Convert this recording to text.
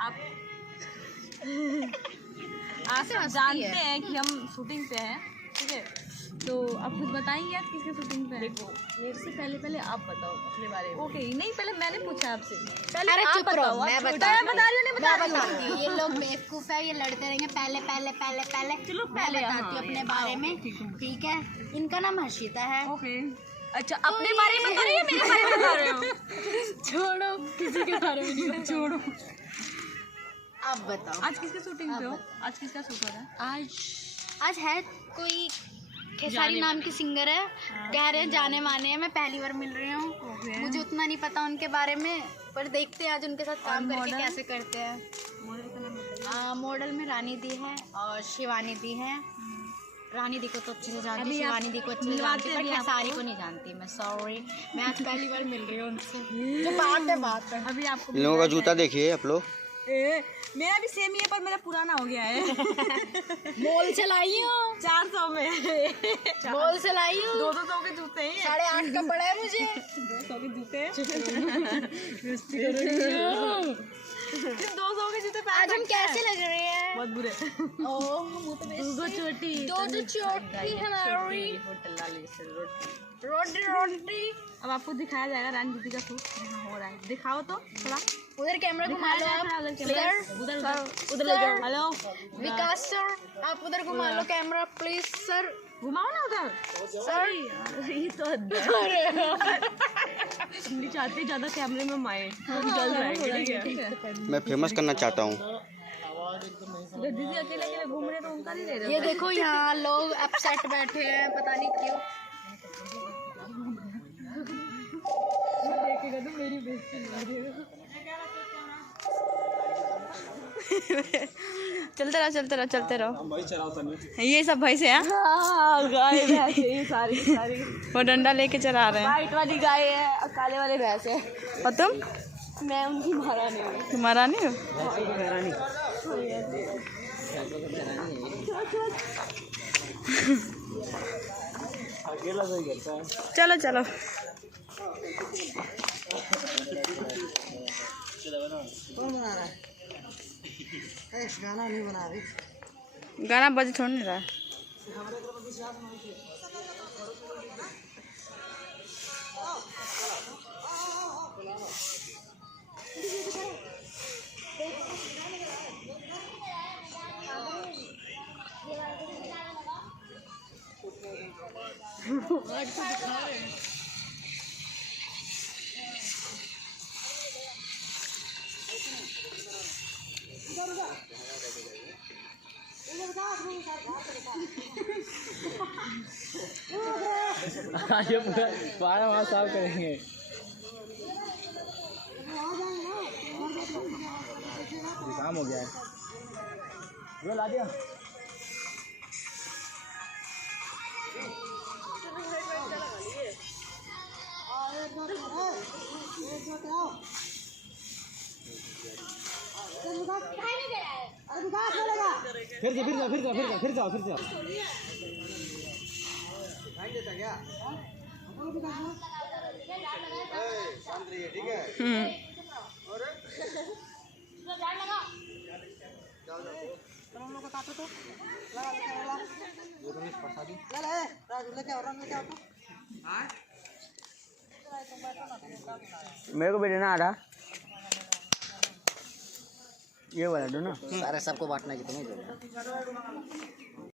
आप आप सब जानते हैं कि हम शूटिंग पे हैं, ठीक है? तो आप खुद बताएंगे आप किसके शूटिंग पे हैं? देखो मेरे से पहले आप बताओ अपने बारे में। ओके, नहीं पहले मैंने पूछा आपसे। पहले अरे आप चुप बताओ। रहो, मैं बता बता रही हूँ, नहीं बता रही हूँ। ये लोग बेवकूफ है, ये लड़ते रहेंगे। पहले चलो मैं पहले बताती हूँ अपने बारे में, ठीक है? इनका नाम हर्षिता है। ओके, अच्छा अपने बारे में बता रही हो, मेरे बारे में बता रहे हो? छोड़ो, किसी के बारे में नहीं छोड़ो। आप बताओ आज किसके शूटिंग पे हो? आज किसका शूट हो रहा है? आज है कोई खेसारी नाम की सिंगर है, कह रहे हैं जाने माने हैं। मैं पहली बार मिल रही हूँ, मुझे उतना नहीं पता उनके बारे में, पर देखते हैं आज उनके साथ काम करके कैसे करते हैं। मॉडल का नाम बताइए। मॉडल में रानी दी है और शिवानी दी है। रानी दी को तो अच्छे से जानती हूँ, शिवानी दी को अच्छे से जानती हूँ, पर खेसारी को नहीं जानती मैं। सॉरी, मैं आज पहली बार मिल रही हूँ उनसे। जो बात है अभी आपको इन लोगों का जूता देखिए आप लोग। मेरा भी सेम ही है, पर मेरा पुराना हो गया है। मोल से लाई हूँ, 400 में मोल से लाई हूँ। 200 के जूते हैं, 8.5 का पड़ा है मुझे। 200 के जूते 200 के जूते आज हम कैसे लग रहे हैं? बहुत बुरे। दो चोटी हमारी रोटी। अब आपको दिखाया जाएगा रानी दीदी का सूट हो रहा है। दिखाओ तो थोड़ा। उधर कैमरा घुमा लो आप। उधर हेलो विकास सर, आप उधर घुमा लो कैमरा प्लीज सर। घुमाओ ना उधर सर ये तो नहीं चाहते ज्यादा कैमरे में माए चल रहा है, ठीक है? मैं फेमस करना चाहता हूँ। दीदी अकेले घूम रहे तो उनका नहीं ले रहे। ये देखो यहाँ लोग अपसेट बैठे हैं, पता नहीं क्यों। देखेगा तो मेरी बेइज्जती कर देगा। चलते रहो। ये सब भैंस है, गाय भैंस है ये सारी। वो डंडा लेके चला रहे हैं। वाइट वाली गाय है और काले वाले भैंस है। और तुम? मैं उनकी महारानी हूँ। तुम महारानी हो? चलो कौन बना रहा है? गाना नहीं बना रही। गाना बज छोड़ नहीं रहा है। ये पूरा बारह वहाँ साफ करेंगे। काम हो गया है, वो ला दिया। फिर जाओ। ठीक है। हम लोग को काटो तो लगा लेके और रंग लेके आओ तो। मेरे को भी देना आधा, ये वाला दो ना। सारे सबको बांटना है कि तुम्हें